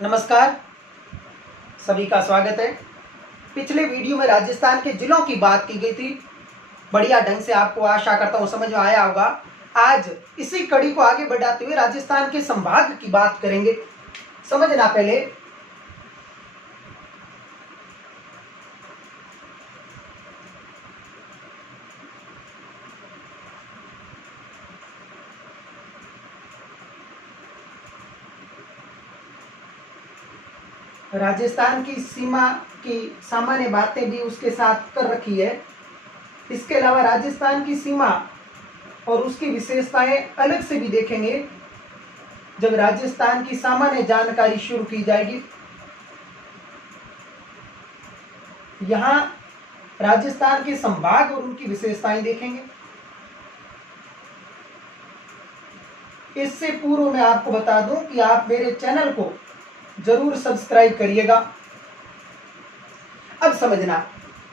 नमस्कार, सभी का स्वागत है। पिछले वीडियो में राजस्थान के जिलों की बात की गई थी। बढ़िया ढंग से आपको आशा करता हूँ समझ में आया होगा। आज इसी कड़ी को आगे बढ़ाते हुए राजस्थान के संभाग की बात करेंगे। समझना पहले राजस्थान की सीमा की सामान्य बातें भी उसके साथ कर रखी है। इसके अलावा राजस्थान की सीमा और उसकी विशेषताएं अलग से भी देखेंगे जब राजस्थान की सामान्य जानकारी शुरू की जाएगी। यहाँ राजस्थान के संभाग और उनकी विशेषताएं देखेंगे। इससे पूर्व मैं आपको बता दूं कि आप मेरे चैनल को जरूर सब्सक्राइब करिएगा। अब समझना,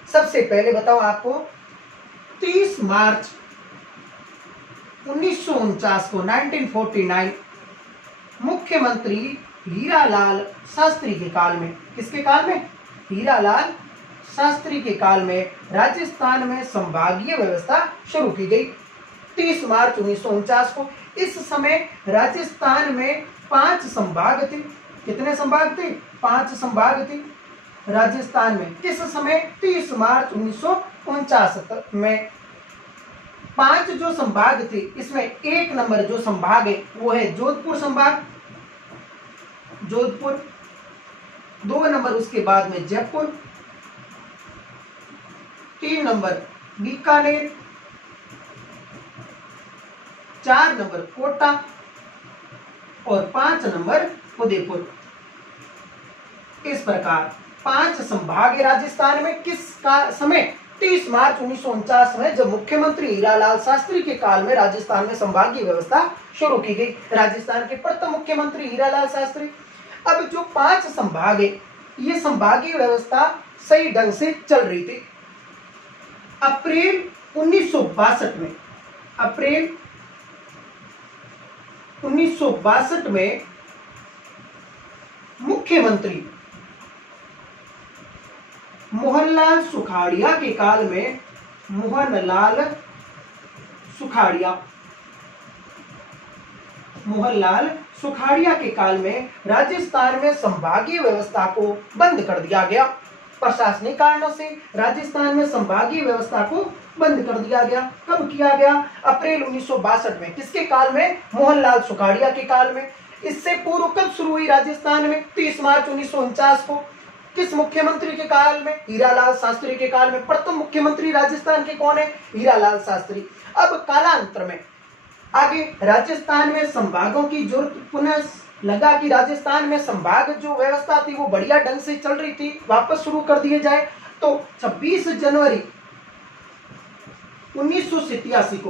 सबसे पहले बताओ आपको 30 मार्च 1949 को 1949 मुख्यमंत्री हीरालाल शास्त्री के काल में, किसके काल में? हीरालाल शास्त्री के काल में राजस्थान में संभागीय व्यवस्था शुरू की गई 30 मार्च 1949 को। इस समय राजस्थान में 5 संभाग थे। कितने संभाग थे? 5 संभाग थे राजस्थान में। किस समय? 30 मार्च 1949 में 5 जो संभाग थे, इसमें 1 नंबर जो संभाग है वो है जोधपुर संभाग, जोधपुर। 2 नंबर उसके बाद में जयपुर, 3 नंबर बीकानेर, 4 नंबर कोटा और 5 नंबर उदयपुर। इस प्रकार 5 संभाग है राजस्थान में। किसका समय? 30 मार्च 1949 में, जब मुख्यमंत्री हीरालाल शास्त्री के काल में राजस्थान में संभागीय व्यवस्था शुरू की गई। राजस्थान के प्रथम मुख्यमंत्री हीरालाल शास्त्री। अब जो 5 संभाग है, ये संभागीय व्यवस्था सही ढंग से चल रही थी। अप्रैल 1962 में, अप्रैल 1962 में मुख्यमंत्री मोहनलाल सुखाड़िया के काल में, मोहनलाल सुखाड़िया के काल में राजस्थान में संभागीय व्यवस्था को बंद कर दिया गया। प्रशासनिक कारणों से राजस्थान में संभागीय व्यवस्था को बंद कर दिया गया। कब किया गया? अप्रैल 1962 में। किसके काल में? मोहनलाल सुखाड़िया के काल में। इससे पूर्व कब शुरू हुई राजस्थान में? 30 मार्च 1949 को। किस मुख्यमंत्री के काल में? हीरालाल शास्त्री के काल में। प्रथम मुख्यमंत्री राजस्थान के कौन है? हीरालाल शास्त्री। अब कालांतर में आगे राजस्थान में संभागों की जरूरत पुनः लगा कि राजस्थान में संभाग जो व्यवस्था थी वो बढ़िया ढंग से चल रही थी, वापस शुरू कर दिए जाए। तो 26 जनवरी 1987 को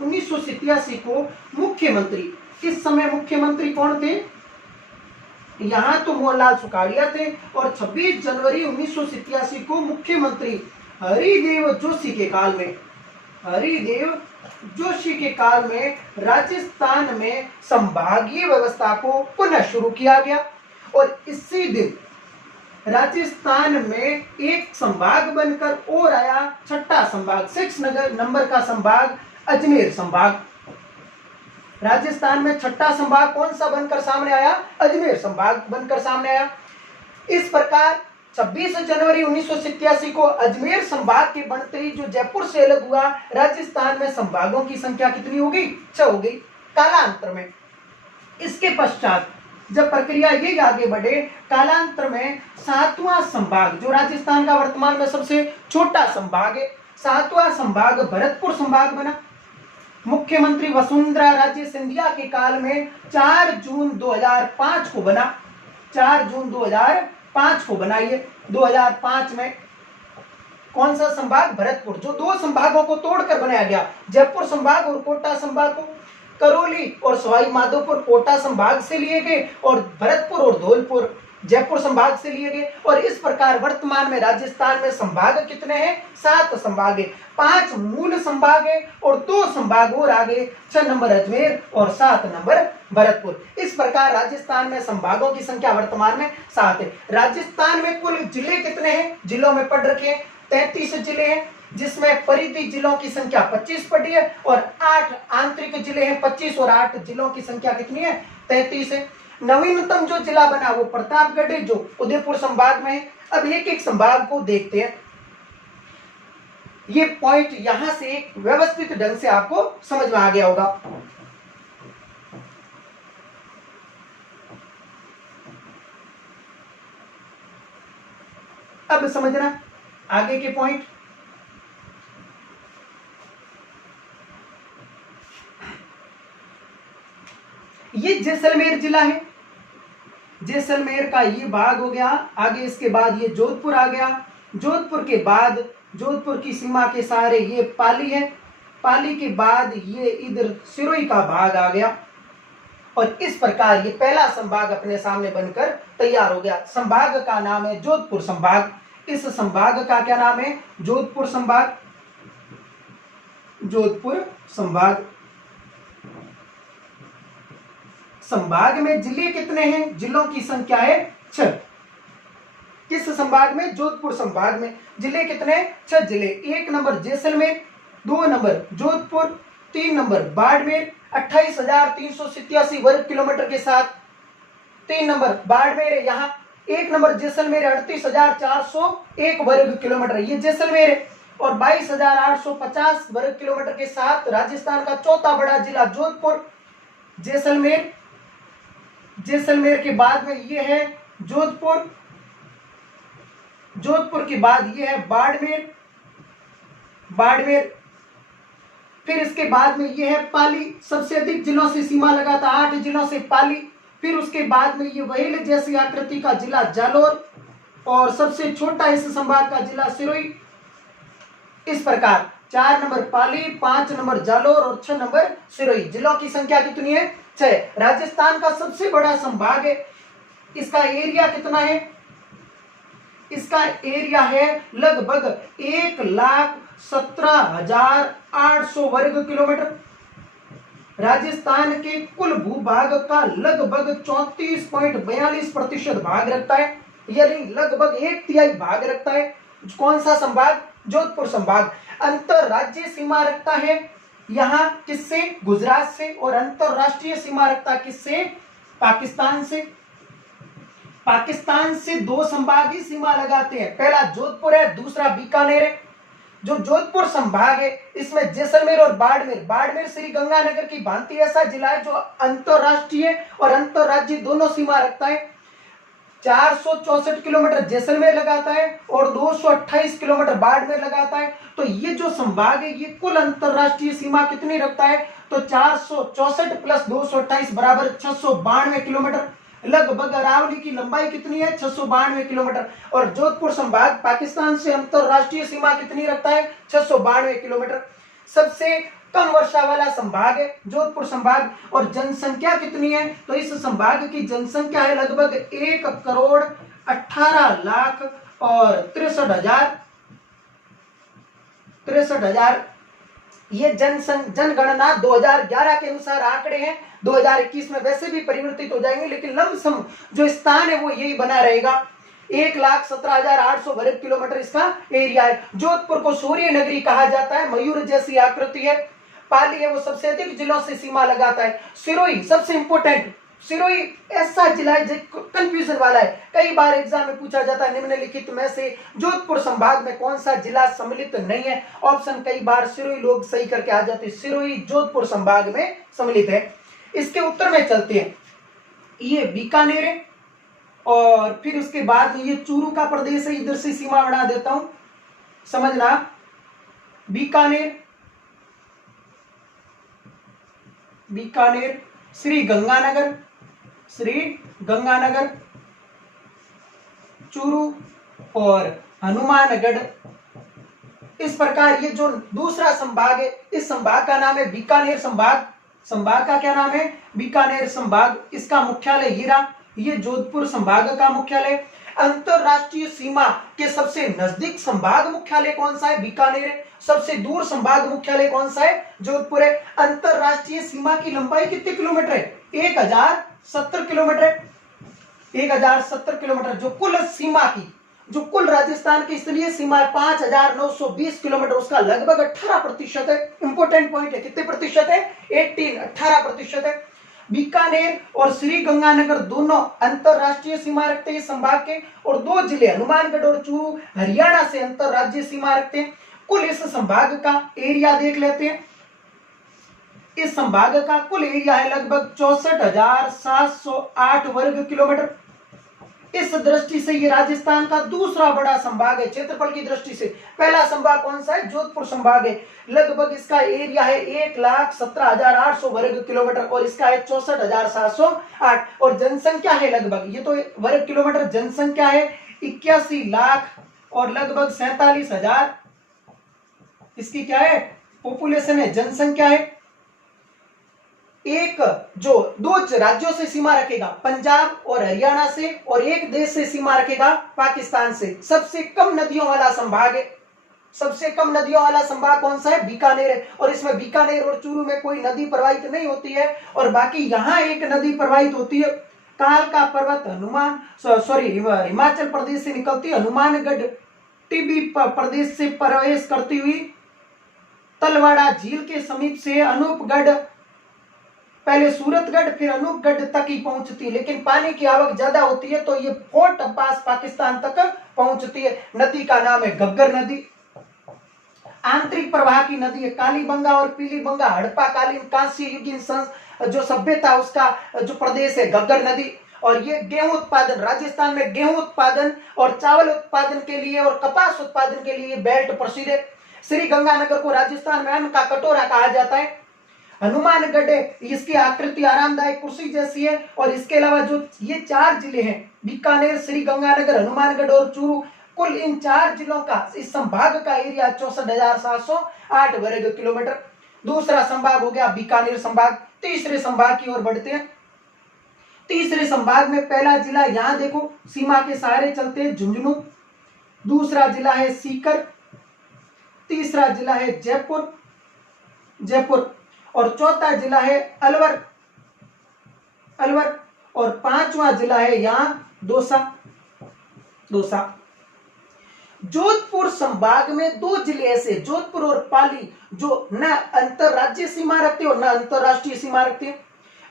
1987 को मुख्यमंत्री, इस समय मुख्यमंत्री कौन थे? यहां तो मोहनलाल सुखाड़िया थे। और 26 जनवरी 1987 को मुख्यमंत्री हरिदेव जोशी के काल में, हरिदेव जोशी के काल में राजस्थान में संभागीय व्यवस्था को पुनः शुरू किया गया। और इसी दिन राजस्थान में एक संभाग बनकर और आया, 6ठा संभाग, 6 नंबर का संभाग, अजमेर संभाग। राजस्थान में 6ठा संभाग कौन सा बनकर सामने आया? अजमेर संभाग बनकर सामने आया। इस प्रकार 26 जनवरी 1987 को अजमेर संभाग के बनते ही जो जयपुर से अलग हुआ, राजस्थान में संभागों की संख्या कितनी हो गई? 6 हो गई कालांतर में। इसके पश्चात जब प्रक्रिया ये आगे बढ़े, कालांतर में 7वां संभाग, जो राजस्थान का वर्तमान में सबसे छोटा संभाग है, 7वां संभाग भरतपुर संभाग बना। मुख्यमंत्री वसुंधरा राजे सिंधिया के काल में 4 जून 2005 को बना। 4 जून 2005 को बनाइए। 2005 में कौन सा संभाग? भरतपुर, जो 2 संभागों को तोड़कर बनाया गया, जयपुर संभाग और कोटा संभाग को। करौली और सवाई माधोपुर कोटा संभाग से लिए गए और भरतपुर और धौलपुर जयपुर संभाग से लिए गए। और इस प्रकार वर्तमान में राजस्थान में संभाग कितने हैं? 7 संभाग है। 5 मूल संभाग है और 2 संभाग और आगे, 6 नंबर अजमेर और 7 नंबर भरतपुर। इस प्रकार राजस्थान में संभागों की संख्या वर्तमान में 7 है। राजस्थान में कुल जिले कितने हैं? जिलों में पढ़ रखे हैं 33 जिले हैं, जिसमें परिधि जिलों की संख्या 25 पड़ी है और 8 आंतरिक जिले हैं 25 और 8 जिलों की संख्या कितनी है? 33 है। नवीनतम जो जिला बना वो प्रतापगढ़ है, जो उदयपुर संभाग में है। अब एक एक संभाग को देखते हैं। ये पॉइंट यहां से एक व्यवस्थित ढंग से आपको समझ में आ गया होगा। अब समझना आगे के पॉइंट। ये जैसलमेर जिला है, जैसलमेर का ये भाग हो गया। आगे इसके बाद ये जोधपुर आ गया। जोधपुर के बाद जोधपुर की सीमा के सहारे ये पाली है। पाली के बाद ये इधर सिरोही का भाग आ गया। और इस प्रकार ये पहला संभाग अपने सामने बनकर तैयार हो गया। संभाग का नाम है जोधपुर संभाग। इस संभाग का क्या नाम है? जोधपुर संभाग। जोधपुर संभाग। संभाग में जिले कितने हैं? जिलों की संख्या है 6। किस संभाग में? जोधपुर संभाग में। जिले कितने? 6 जिले। 1 number Jaisalmer, 2 number Jodhpur, 3 number Barmer 28,387 वर्ग किलोमीटर के साथ। 3 नंबर बाड़मेर है यहाँ। 1 नंबर जैसलमेर 38,401 वर्ग किलोमीटर, ये जैसलमेर है। और 22,850 वर्ग किलोमीटर के साथ राजस्थान का चौथा बड़ा जिला जोधपुर। जैसलमेर, जैसलमेर के बाद में ये है जोधपुर। जोधपुर के बाद ये है बाड़मेर, बाड़मेर। फिर इसके बाद में ये है पाली, सबसे अधिक जिलों से सीमा लगाता 8 जिलों से पाली। फिर उसके बाद में ये व्हेल जैसी आकृति का जिला जालोर और सबसे छोटा इस संभाग का जिला सिरोही। इस प्रकार 4 नंबर पाली, 5 नंबर जालोर और 6 नंबर सिरोही। जिलों की संख्या कितनी है? 6। राजस्थान का सबसे बड़ा संभाग है। इसका एरिया कितना है? इसका एरिया है लगभग 1,17,800 वर्ग किलोमीटर। राजस्थान के कुल भूभाग का लगभग 34.42% भाग रखता है, यानी लगभग 1/3 भाग रखता है। कौन सा संभाग? जोधपुर संभाग। अंतरराज्यीय सीमा रखता है यहाँ किससे? गुजरात से। और अंतरराष्ट्रीय सीमा रखता है किससे? पाकिस्तान से। पाकिस्तान से 2 संभाग ही सीमा लगाते हैं, पहला जोधपुर है, दूसरा बीकानेर है। जो जोधपुर संभाग है इसमें जैसलमेर और बाड़मेर, बाड़मेर श्री गंगानगर की भांति ऐसा जिला है जो अंतरराष्ट्रीय और अंतरराज्यीय दोनों सीमा रखता है। 464 किलोमीटर जैसलमेर लगाता है और 228 किलोमीटर बाड़मेर लगाता है। तो ये जो संभाग है ये कुल अंतरराष्ट्रीय सीमा कितनी रखता है? तो 464 प्लस 228 बराबर 692 किलोमीटर। लगभग अरावली की लंबाई कितनी है? 692 किलोमीटर। और जोधपुर संभाग पाकिस्तान से अंतरराष्ट्रीय सीमा कितनी रखता है? 692 किलोमीटर। सबसे कम वर्षा वाला संभाग है जोधपुर संभाग। और जनसंख्या कितनी है? तो इस संभाग की जनसंख्या है लगभग 1,18,00,000 और 63,000। ये जनगणना 2011 के अनुसार आंकड़े हैं। 2021 में वैसे भी परिवर्तित हो जाएंगे, लेकिन लमसम जो स्थान है वो यही बना रहेगा। 1,17,800 वर्ग किलोमीटर इसका एरिया है। जोधपुर को सूर्य नगरी कहा जाता है, मयूर जैसी आकृति है। पाली है वो सबसे अधिक जिलों से सीमा लगाता है। सिरोही सबसे इंपोर्टेंट, सिरोही ऐसा जिला है जो कंफ्यूजन वाला है, कई बार एग्जाम में पूछा जाता है निम्नलिखित में से जोधपुर संभाग में कौन सा जिला सम्मिलित नहीं है। ऑप्शन कई बार सिरोही लोग सही करके आ जाते हैं, सिरोही जोधपुर संभाग में सम्मिलित है। इसके उत्तर में चलते हैं, ये बीकानेर है और फिर उसके बाद ये चूरू का प्रदेश है, इधर से सीमा बढ़ा देता हूं, समझना। बीकानेर, बीकानेर, श्री गंगानगर, श्री गंगानगर, चूरू और हनुमानगढ़। इस प्रकार ये जो दूसरा संभाग है इस संभाग का नाम है बीकानेर संभाग। संभाग का क्या नाम है? बीकानेर संभाग। इसका मुख्यालय हीरा, ये जोधपुर संभाग का मुख्यालय। अंतरराष्ट्रीय सीमा के सबसे नजदीक संभाग मुख्यालय कौन सा है? बीकानेर है। सबसे दूर संभाग मुख्यालय कौन सा है? जोधपुर है। अंतरराष्ट्रीय सीमा की लंबाई कितने किलोमीटर है? 1070 किलोमीटर है। 1070 किलोमीटर। जो कुल सीमा की, जो कुल राजस्थान की स्थलीय सीमा है 5920 किलोमीटर, उसका लगभग 18% है। इंपोर्टेंट पॉइंट है, कितने प्रतिशत है? 18% है। बीकानेर और श्री गंगानगर दोनों अंतरराष्ट्रीय सीमा रखते हैं संभाग के, और दो जिले हनुमानगढ़ और चूरू हरियाणा से अंतरराज्यीय सीमा रखते हैं। कुल इस संभाग का एरिया देख लेते हैं। इस संभाग का कुल एरिया है लगभग 64,708 वर्ग किलोमीटर। इस दृष्टि से ये राजस्थान का दूसरा बड़ा संभाग है क्षेत्रफल की दृष्टि से। पहला संभाग कौन सा है? जोधपुर संभाग है। लगभग इसका एरिया है 1,17,800 वर्ग किलोमीटर, और इसका है 64,708, और जनसंख्या है लगभग, ये तो वर्ग किलोमीटर, जनसंख्या है 81 लाख और लगभग 47,000 इसकी क्या है? पॉपुलेशन है, जनसंख्या है। एक जो दो राज्यों से सीमा रखेगा पंजाब और हरियाणा से, और एक देश से सीमा रखेगा पाकिस्तान से। सबसे कम नदियों वाला संभाग है। सबसे कम नदियों वाला संभाग कौन सा है? बीकानेर है। और इसमें बीकानेर और चूरू में कोई नदी प्रवाहित नहीं होती है, और बाकी यहाँ एक नदी प्रवाहित होती है, कालका पर्वत हिमाचल प्रदेश से निकलती है, हनुमानगढ़ टिब्बी प्रदेश से प्रवेश करती हुई तलवाड़ा झील के समीप से अनूपगढ़, पहले सूरतगढ़ फिर अनूपगढ़ तक ही पहुंचती है, लेकिन पानी की आवक ज्यादा होती है तो ये फोर्ट अब्बास पाकिस्तान तक पहुंचती है। नदी का नाम है घग्गर नदी। आंतरिक प्रवाह की नदी है कालीबंगा और पीलीबंगा हड़प्पा कालीन कांस्य युगीन जो सभ्यता उसका जो प्रदेश है घग्गर नदी। और ये गेहूं उत्पादन, राजस्थान में गेहूं उत्पादन और चावल उत्पादन के लिए और कपास उत्पादन के लिए बेल्ट प्रसिद्ध है। श्री गंगानगर को राजस्थान में अन्न का कटोरा कहा जाता है। हनुमानगढ़ है, इसकी आकृति आरामदायक कुर्सी जैसी है। और इसके अलावा जो ये 4 जिले हैं, बीकानेर, श्री गंगानगर, हनुमानगढ़ और चूरू, कुल इन 4 जिलों का इस संभाग का एरिया 64,708 वर्ग किलोमीटर। दूसरा संभाग हो गया बीकानेर संभाग। तीसरे संभाग की ओर बढ़ते हैं। तीसरे संभाग में पहला जिला, यहां देखो सीमा के सहारे चलते हैं, झुंझुनू। दूसरा जिला है सीकर। तीसरा जिला है जयपुर और चौथा जिला है अलवर। और 5वां जिला है यहां दौसा। जोधपुर संभाग में 2 जिले ऐसे, जोधपुर और पाली, जो न अंतरराज्यीय सीमा रखते और न अंतरराष्ट्रीय सीमा रखते।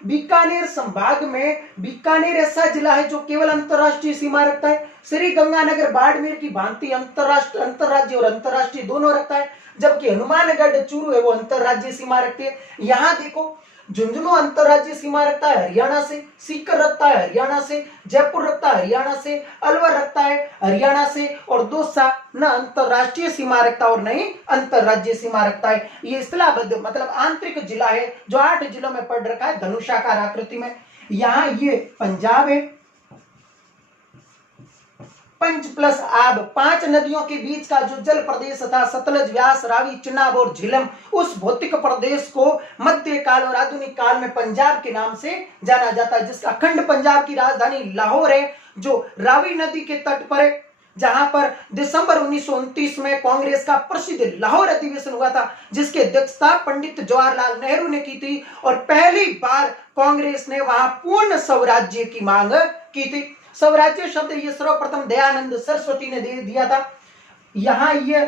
बीकानेर संभाग में बीकानेर ऐसा जिला है जो केवल अंतरराष्ट्रीय सीमा रखता है। श्री गंगानगर बाड़मेर की भांति अंतरराज्य और अंतरराष्ट्रीय दोनों रखता है, जबकि हनुमानगढ़ चूरू है वो अंतरराज्यीय सीमा रखती है। यहाँ देखो झुंझुनू अंतरराज्यीय सीमा रखता है हरियाणा से, सीकर रखता है हरियाणा से, जयपुर रखता है हरियाणा से, अलवर रखता है हरियाणा से, और दौसा न अंतरराष्ट्रीय सीमा रखता और न ही अंतरराज्यीय सीमा रखता है। ये इस्लाहबद्ध मतलब आंतरिक जिला है जो 8 जिलों में पड़ रखा है धनुषाकार आकृति में। यहाँ ये पंजाब है। पंच प्लस आब, 5 नदियों के बीच का जो जल प्रदेश था, सतलज, व्यास, रावी, चिनाब और झेलम, उस भौतिक प्रदेश को मध्य काल और आधुनिक काल में पंजाब के नाम से जाना जाता है, जिसका अखंड पंजाब की राजधानी लाहौर है, जो रावी नदी के तट पर है, जहां पर दिसंबर 1929 में कांग्रेस का प्रसिद्ध लाहौर अधिवेशन हुआ था, जिसकी अध्यक्षता पंडित जवाहरलाल नेहरू ने की थी, और पहली बार कांग्रेस ने वहां पूर्ण स्वराज्य की मांग की थी। स्वराज्य शब्द ये सर्वप्रथम दयानंद सरस्वती ने दे दिया था। यहां ये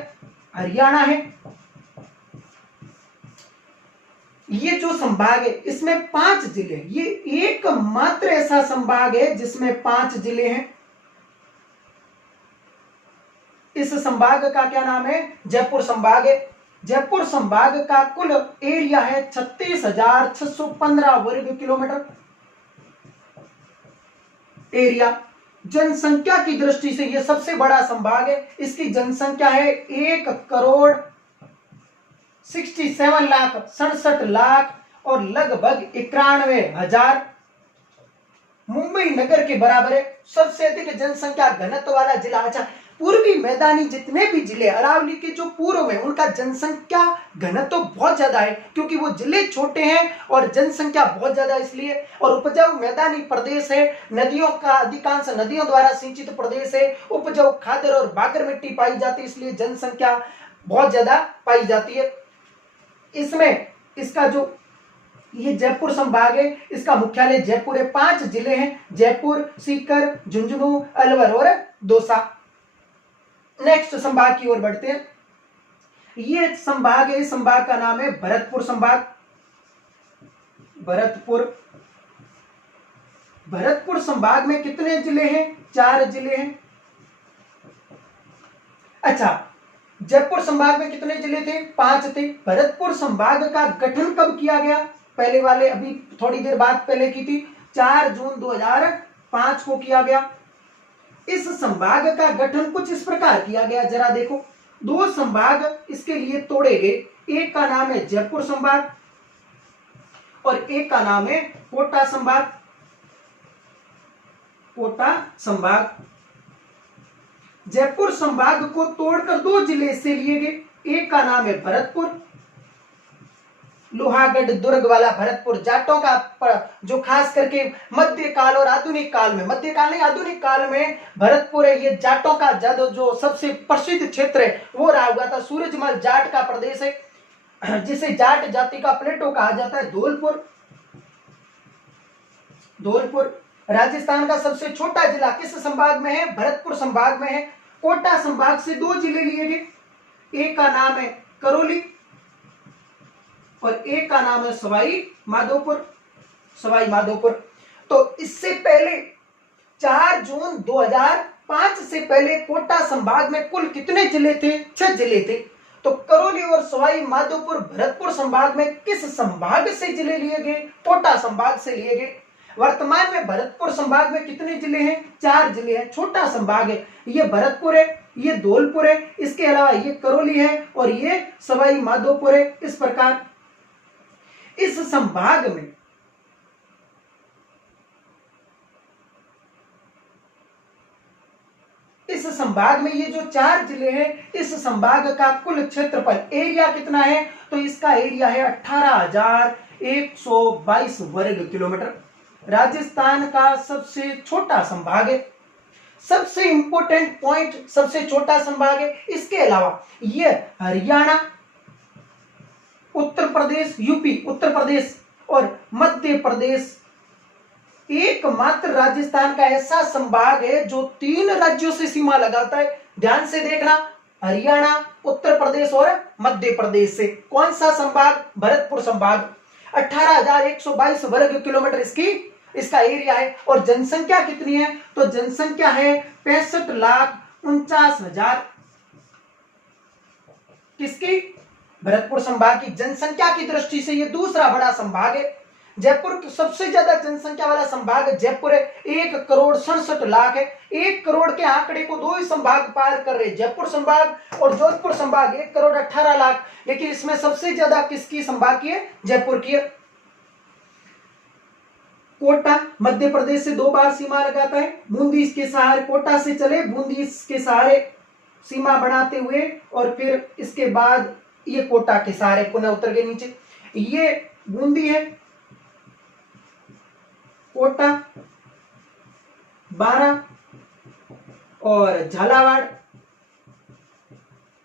हरियाणा है। ये जो संभाग है इसमें 5 जिले, ये एकमात्र ऐसा संभाग है जिसमें 5 जिले हैं। इस संभाग का क्या नाम है? जयपुर संभाग है। जयपुर संभाग का कुल एरिया है 36,615 वर्ग किलोमीटर एरिया। जनसंख्या की दृष्टि से यह सबसे बड़ा संभाग है। इसकी जनसंख्या है 1,67,67,67 और लगभग 91,000 मुंबई नगर के बराबर है। सबसे अधिक जनसंख्या घनत्व वाला जिला। अच्छा, पूर्वी मैदानी जितने भी जिले अरावली के जो पूर्व में, उनका जनसंख्या घनत्व तो बहुत ज्यादा है, क्योंकि वो जिले छोटे हैं और जनसंख्या बहुत ज्यादा इसलिए। और उपजाऊ मैदानी प्रदेश है, नदियों का अधिकांश नदियों द्वारा सिंचित प्रदेश है, उपजाऊ खादर और बागर मिट्टी पाई जाती है, इसलिए जनसंख्या बहुत ज्यादा पाई जाती है। इसमें इसका जो ये जयपुर संभाग है, इसका मुख्यालय जयपुर है। 5 जिले हैं, जयपुर, सीकर, झुंझुनू, अलवर और दौसा। नेक्स्ट संभाग की ओर बढ़ते हैं। ये संभाग है, इस संभाग का नाम है भरतपुर संभाग। भरतपुर, भरतपुर संभाग में कितने जिले हैं? 4 जिले हैं। अच्छा, जयपुर संभाग में कितने जिले थे? 5 थे। भरतपुर संभाग का गठन कब किया गया? पहले वाले अभी थोड़ी देर बाद पहले की थी, 4 जून 2005 को किया गया। इस संभाग का गठन कुछ इस प्रकार किया गया, जरा देखो। 2 संभाग इसके लिए तोड़े गए, एक का नाम है जयपुर संभाग और एक का नाम है कोटा संभाग। कोटा संभाग, जयपुर संभाग को तोड़कर 2 जिले इससे लिए गए, एक का नाम है भरतपुर, लोहागढ़ दुर्ग वाला भरतपुर। जाटों का जो खास करके मध्यकाल और आधुनिक काल में, मध्यकाल नहीं आधुनिक काल में भरतपुर है, ये जाटों का जो सबसे प्रसिद्ध क्षेत्र है वो रहा हुआ था। सूरजमल जाट का प्रदेश है, जिसे जाट जाति का प्लेटो कहा जाता है। धौलपुर, धौलपुर राजस्थान का सबसे छोटा जिला किस संभाग में है? भरतपुर संभाग में है। कोटा संभाग से 2 जिले लिए गए, एक का नाम है करौली और एक का नाम है सवाई माधोपुर। सवाई माधोपुर। तो इससे पहले 4 जून 2005 से पहले कोटा संभाग में कुल कितने जिले थे? 6 जिले थे। तो करौली और सवाई माधोपुर भरतपुर संभाग में किस संभाग से जिले लिए गए? कोटा संभाग से लिए गए। वर्तमान में भरतपुर संभाग में कितने जिले हैं? 4 जिले हैं, छोटा संभाग है। ये भरतपुर है, ये धौलपुर है, इसके अलावा ये करौली है और ये सवाई माधोपुर है। इस प्रकार इस संभाग में ये जो 4 जिले हैं, इस संभाग का कुल क्षेत्रफल एरिया कितना है? तो इसका एरिया है 18,122 वर्ग किलोमीटर। राजस्थान का सबसे छोटा संभाग है, सबसे इंपॉर्टेंट पॉइंट, सबसे छोटा संभाग है। इसके अलावा ये हरियाणा, उत्तर प्रदेश, यूपी, उत्तर प्रदेश और मध्य प्रदेश एकमात्र राजस्थान का ऐसा संभाग है जो 3 राज्यों से सीमा लगाता है। ध्यान से देखना, हरियाणा, उत्तर प्रदेश और मध्य प्रदेश से। कौन सा संभाग? भरतपुर संभाग। 18,122 वर्ग किलोमीटर इसका एरिया है। और जनसंख्या कितनी है? तो जनसंख्या है 65,49,000। किसकी? भरतपुर संभाग की। जनसंख्या की दृष्टि से ये दूसरा बड़ा संभाग है। जयपुर सबसे ज्यादा जनसंख्या वाला संभाग जयपुर है, 1,67,00,000 है। 1 करोड़ के आंकड़े को 2 ही संभाग पार कर रहे, जयपुर संभाग और जोधपुर संभाग। 1,18,00,000, लेकिन इसमें सबसे ज्यादा किसकी संभाग की है? जयपुर की है। कोटा मध्य प्रदेश से 2 बार सीमा लगाता है। बूंदी इसके सहारे, कोटा से चले बूंदी इसके सहारे सीमा बनाते हुए और फिर इसके बाद ये कोटा के सहारे पुनः उतर के नीचे। ये बूंदी है, कोटा, 12 और झालावाड़।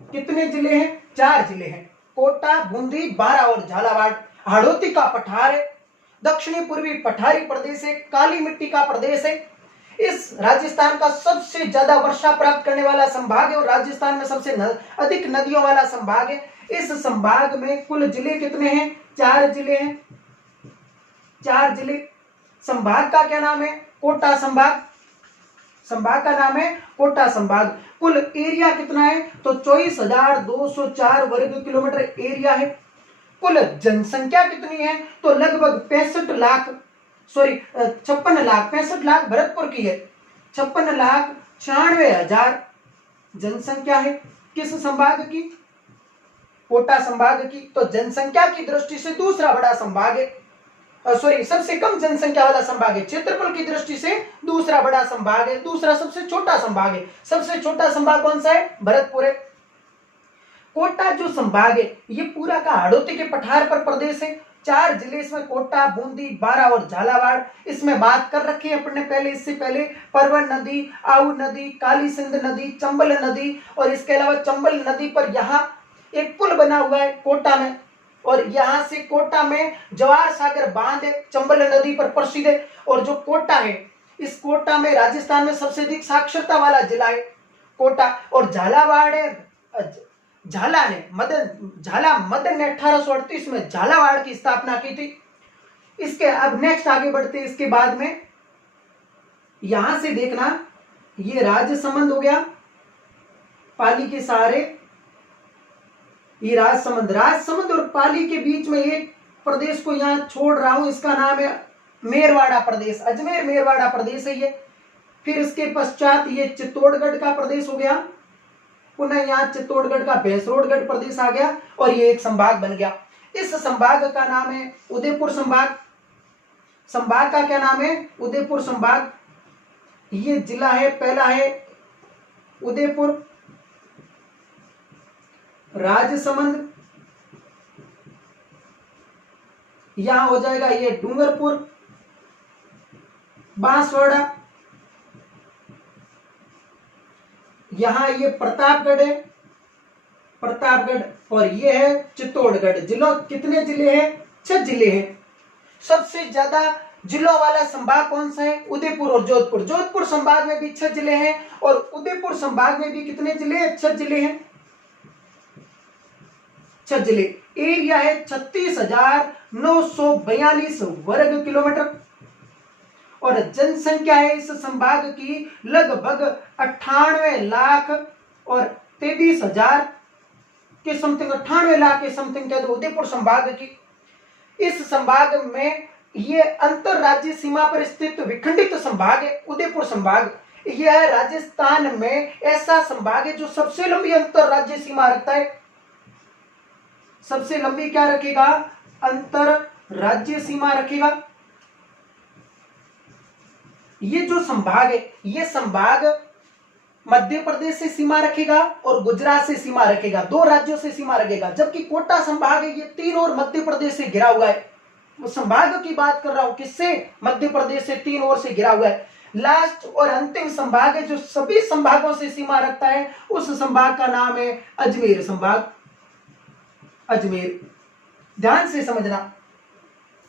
कितने जिले हैं? 4 जिले हैं, कोटा, बूंदी, 12 और झालावाड़। हाड़ौती का पठार है, दक्षिणी पूर्वी पठारी प्रदेश है, काली मिट्टी का प्रदेश है। इस राजस्थान का सबसे ज्यादा वर्षा प्राप्त करने वाला संभाग है और राजस्थान में सबसे अधिक नदियों वाला संभाग है। इस संभाग में कुल जिले कितने हैं? 4 जिले हैं। 4 जिले। संभाग का क्या नाम है? कोटा संभाग। संभाग का नाम है कोटा संभाग। कुल एरिया कितना है? तो 24,204 वर्ग किलोमीटर एरिया है। कुल जनसंख्या कितनी है? तो लगभग 65 लाख 65 लाख भरतपुर की है। 56,96,000 जनसंख्या है। किस संभाग की? कोटा संभाग की। तो जनसंख्या की दृष्टि से दूसरा बड़ा संभाग है। सॉरी सबसे कम जनसंख्या वाला संभाग है, क्षेत्रफल की दृष्टि से दूसरा बड़ा संभाग है, दूसरा सबसे छोटा संभाग है। सबसे छोटा संभाग कौन सा है? भरतपुर है। कोटा जो संभाग है ये पूरा का हाड़ौती के पठार पर प्रदेश है। 4 जिले इसमें, कोटा, बूंदी, बारा और झालावाड़। इसमें बात कर रखी है अपने पहले, इससे पहले परवन नदी, आऊ नदी, काली सिंध नदी, चंबल नदी, और इसके अलावा चंबल नदी पर यहाँ एक पुल बना हुआ है कोटा में, और यहाँ से कोटा में जवाहर सागर बांध है, चंबल नदी पर प्रसिद्ध है। और जो कोटा है, इस कोटा में राजस्थान में सबसे अधिक साक्षरता वाला जिला है कोटा। और झालावाड़ है, झाला मदन ने 1838 में झालावाड़ की स्थापना की थी। इसके अब नेक्स्ट आगे बढ़ते हैं। इसके बाद में यहां से देखना, ये राजसमंद हो गया पाली के सहारे, ये राजसमंद और पाली के बीच में एक प्रदेश को यहां छोड़ रहा हूं, इसका नाम है मेरवाड़ा प्रदेश, अजमेर मेरवाड़ा प्रदेश है ये। फिर इसके पश्चात ये चित्तौड़गढ़ का प्रदेश हो गया, पुनः यहाँ चित्तौड़गढ़ का भैंसरोडगढ़ प्रदेश आ गया, और ये एक संभाग बन गया। इस संभाग का नाम है उदयपुर संभाग। संभाग का क्या नाम है? उदयपुर संभाग। ये जिला है, पहला है उदयपुर, राजसमंद, यहां हो जाएगा ये डूंगरपुर, बांसवाड़ा, यहां ये प्रतापगढ़ है, प्रतापगढ़, और ये है चित्तौड़गढ़। जिलों कितने जिले हैं? 6 जिले हैं। सबसे ज्यादा जिलों वाला संभाग कौन सा है? उदयपुर और जोधपुर। जोधपुर संभाग में भी 6 जिले हैं, और उदयपुर संभाग में भी कितने जिले हैं? 6 जिले हैं, 6 जिले। एरिया है 36,942 वर्ग किलोमीटर, और जनसंख्या है इस संभाग की लगभग 98 लाख और 23,000 के समथिंग, 98 लाख के समथिंग कह दो उदयपुर संभाग की। इस संभाग में ये अंतरराज्यीय सीमा पर स्थित विखंडित संभाग है उदयपुर संभाग। यह राजस्थान में ऐसा संभाग है जो सबसे लंबी अंतरराज्यीय सीमा रखता है। सबसे लंबी क्या रखेगा? अंतरराज्यीय सीमा रखेगा। ये जो संभाग है, ये संभाग मध्य प्रदेश से सीमा रखेगा और गुजरात से सीमा रखेगा, 2 राज्यों से सीमा रखेगा। जबकि कोटा संभाग है, ये 3 और मध्य प्रदेश से घिरा हुआ है। वो संभाग की बात कर रहा हूं, किससे? मध्य प्रदेश से 3 ओर से घिरा हुआ है। लास्ट और अंतिम संभाग है जो सभी संभागों से सीमा रखता है, उस संभाग का नाम है अजमेर संभाग। अजमेर, ध्यान से समझना,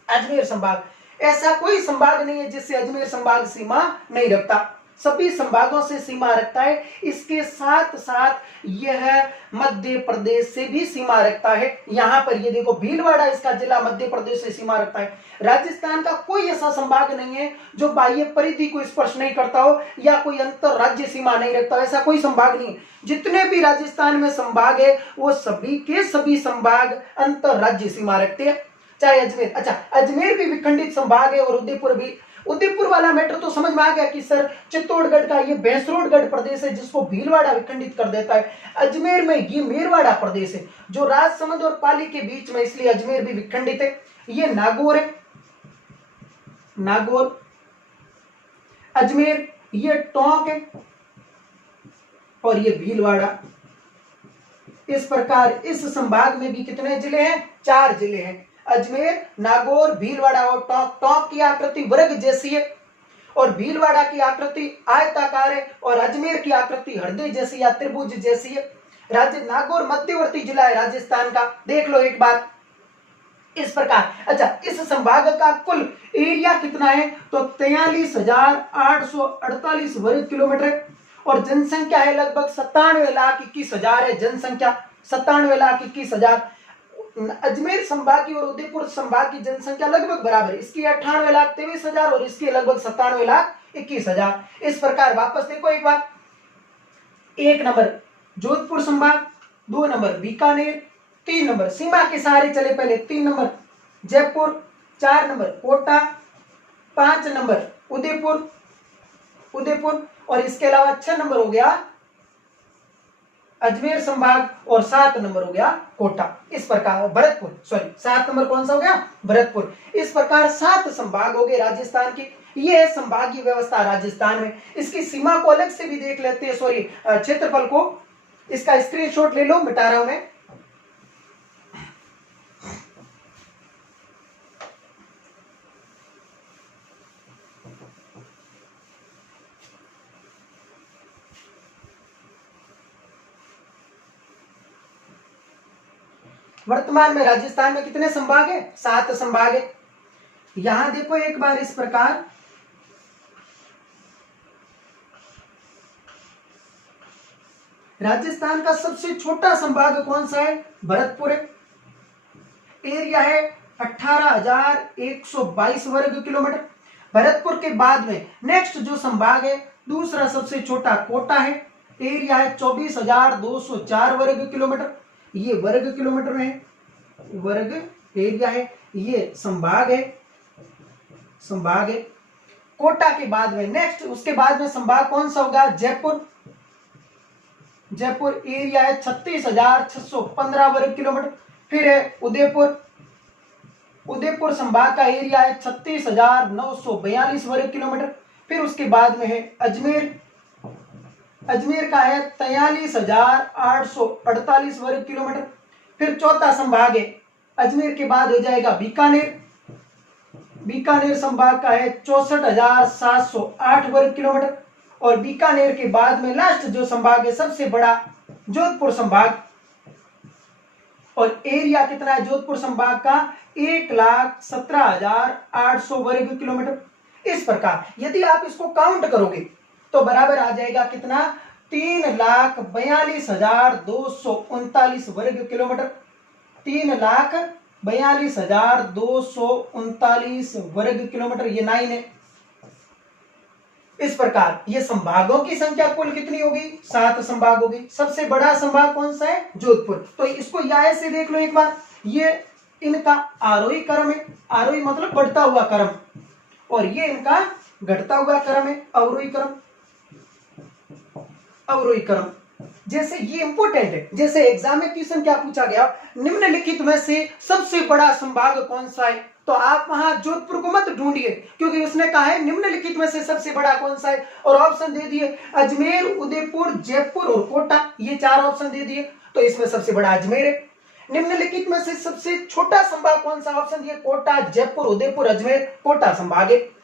अजमेर संभाग। ऐसा कोई संभाग नहीं है जिससे अजमेर संभाग सीमा नहीं रखता, सभी संभागों से सीमा रखता है। इसके साथ साथ यह मध्य प्रदेश से भी सीमा रखता है। यहां पर ये देखो भीलवाड़ा, इसका जिला मध्य प्रदेश से सीमा रखता है। राजस्थान का कोई ऐसा संभाग नहीं है जो बाह्य परिधि को स्पर्श नहीं करता हो या कोई अंतर राज्य सीमा नहीं रखता, ऐसा कोई संभाग नहीं है। जितने भी राजस्थान में संभाग है वो सभी के सभी संभाग अंतर राज्य सीमा रखते हैं, चाहे अजमेर। अच्छा, अजमेर भी विखंडित संभाग है और उदयपुर भी। उदयपुर वाला मैटर तो समझ में आ गया कि सर चित्तौड़गढ़ का ये भैंसरोडगढ़ प्रदेश है जिसको भीलवाड़ा विखंडित कर देता है। अजमेर में ये मेरवाड़ा प्रदेश है जो राजसमंद और पाली के बीच में, इसलिए अजमेर भी विखंडित है। ये नागौर है, नागौर, अजमेर, ये टोंक है और ये भीलवाड़ा। इस प्रकार इस संभाग में भी कितने जिले हैं? 4 जिले हैं, अजमेर, नागौर, भीलवाड़ा और टोंक। टोंक की आकृति वर्ग जैसी है और भीलवाड़ा की आकृति आयताकार है और अजमेर की आकृति हृदय जैसी या त्रिभुज जैसी है। नागौर मध्यवर्ती जिला है राजस्थान का, देख लो एक बार इस प्रकार। अच्छा, इस संभाग का कुल एरिया कितना है? तो 43,848 वर्ग किलोमीटर और जनसंख्या है लगभग 97,21,000 है जनसंख्या, 97,21,000। अजमेर संभाग की और उदयपुर संभाग की जनसंख्या लगभग बराबर है, इसकी 98,23,000 और इसकी लगभग 97,21,000। इस प्रकार वापस देखो एक बार, 1 नंबर जोधपुर संभाग, 2 नंबर बीकानेर, 3 नंबर सीमा के सहारे चले पहले, 3 number Jaipur, 4 number Kota, 5 number Udaipur और इसके अलावा 6 नंबर हो गया अजमेर संभाग और 7 नंबर हो गया कोटा। इस प्रकार भरतपुर, सॉरी 7 नंबर कौन सा हो गया, भरतपुर। इस प्रकार 7 संभाग हो गए राजस्थान के। ये है संभागीय व्यवस्था राजस्थान में। इसकी सीमा को अलग से भी देख लेते हैं, सॉरी क्षेत्रफल को। इसका स्क्रीनशॉट ले लो, मिटा रहा हूं मैं। वर्तमान में राजस्थान में कितने संभाग है, 7 संभाग है। यहां देखो एक बार इस प्रकार, राजस्थान का सबसे छोटा संभाग कौन सा है, भरतपुर है। एरिया है 18,122 वर्ग किलोमीटर। भरतपुर के बाद में नेक्स्ट जो संभाग है, दूसरा सबसे छोटा कोटा है। एरिया है 24,204 वर्ग किलोमीटर। ये वर्ग किलोमीटर में है, वर्ग एरिया है। ये संभाग है, संभाग है। कोटा के बाद में नेक्स्ट, उसके बाद में संभाग कौन सा होगा, जयपुर। जयपुर एरिया है 36,615 वर्ग किलोमीटर। फिर है उदयपुर। उदयपुर संभाग का एरिया है 36,942 वर्ग किलोमीटर। फिर उसके बाद में है अजमेर। अजमेर का है 43,848 वर्ग किलोमीटर। फिर चौथा संभाग है, अजमेर के बाद हो जाएगा बीकानेर। बीकानेर संभाग का है 64,708 वर्ग किलोमीटर। और बीकानेर के बाद में लास्ट जो संभाग है सबसे बड़ा, जोधपुर संभाग। और एरिया कितना है जोधपुर संभाग का, 1,17,800 वर्ग किलोमीटर। इस प्रकार यदि आप इसको काउंट करोगे तो बराबर आ जाएगा कितना, 3,42,239 वर्ग किलोमीटर। 3,42,239 वर्ग किलोमीटर, ये 9 है। इस प्रकार ये संभागों की संख्या कुल कितनी होगी, 7 संभाग होगी। सबसे बड़ा संभाग कौन सा है, जोधपुर। तो इसको या से देख लो एक बार, ये इनका आरोही क्रम है। आरोही मतलब बढ़ता हुआ क्रम, और ये इनका घटता हुआ क्रम है, अवरोही क्रम। अवरोही क्रम जैसे ये इंपोर्टेंट है। जैसे एग्जाम में क्वेश्चन क्या पूछा गया, निम्नलिखित में से सबसे बड़ा संभाग कौन सा है, तो आप वहां जोधपुर को मत ढूंढिए, क्योंकि उसने कहा है निम्नलिखित में से सबसे बड़ा कौन सा है, और ऑप्शन दे दिए अजमेर, उदयपुर, जयपुर और कोटा। ये 4 ऑप्शन दे दिए, तो इसमें सबसे बड़ा अजमेर है। निम्नलिखित में से सबसे छोटा संभाग कौन सा, ऑप्शन दिए कोटा, जयपुर, उदयपुर, अजमेर, कोटा संभाग है।